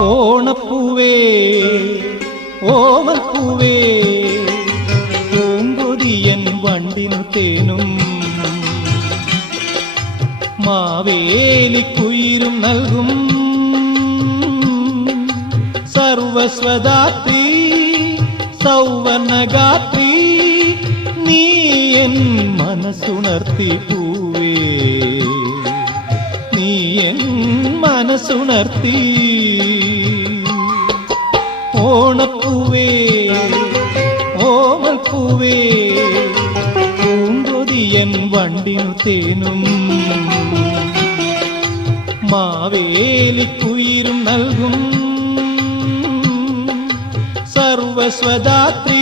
ഓണപ്പൂവേ ഓമൽപ്പൂവേ പൂങ്കൊതിയൻ വണ്ടിനു തേനും. മാവേലിക്കുയിരും നൽകും. സർവസ്വദാത്രി സൗവർണഗാത്രി നീ എൻ മനസ്സുണർത്തി എൻ മനസ്സുണർത്തി ഓണപ്പൂവേ ഓമൽപ്പൂവേ പൂങ്കൊതിയൻ വണ്ടിനു തേനും മാവേലിക്കുയിരും നൽകും സർവസ്വദാത്രി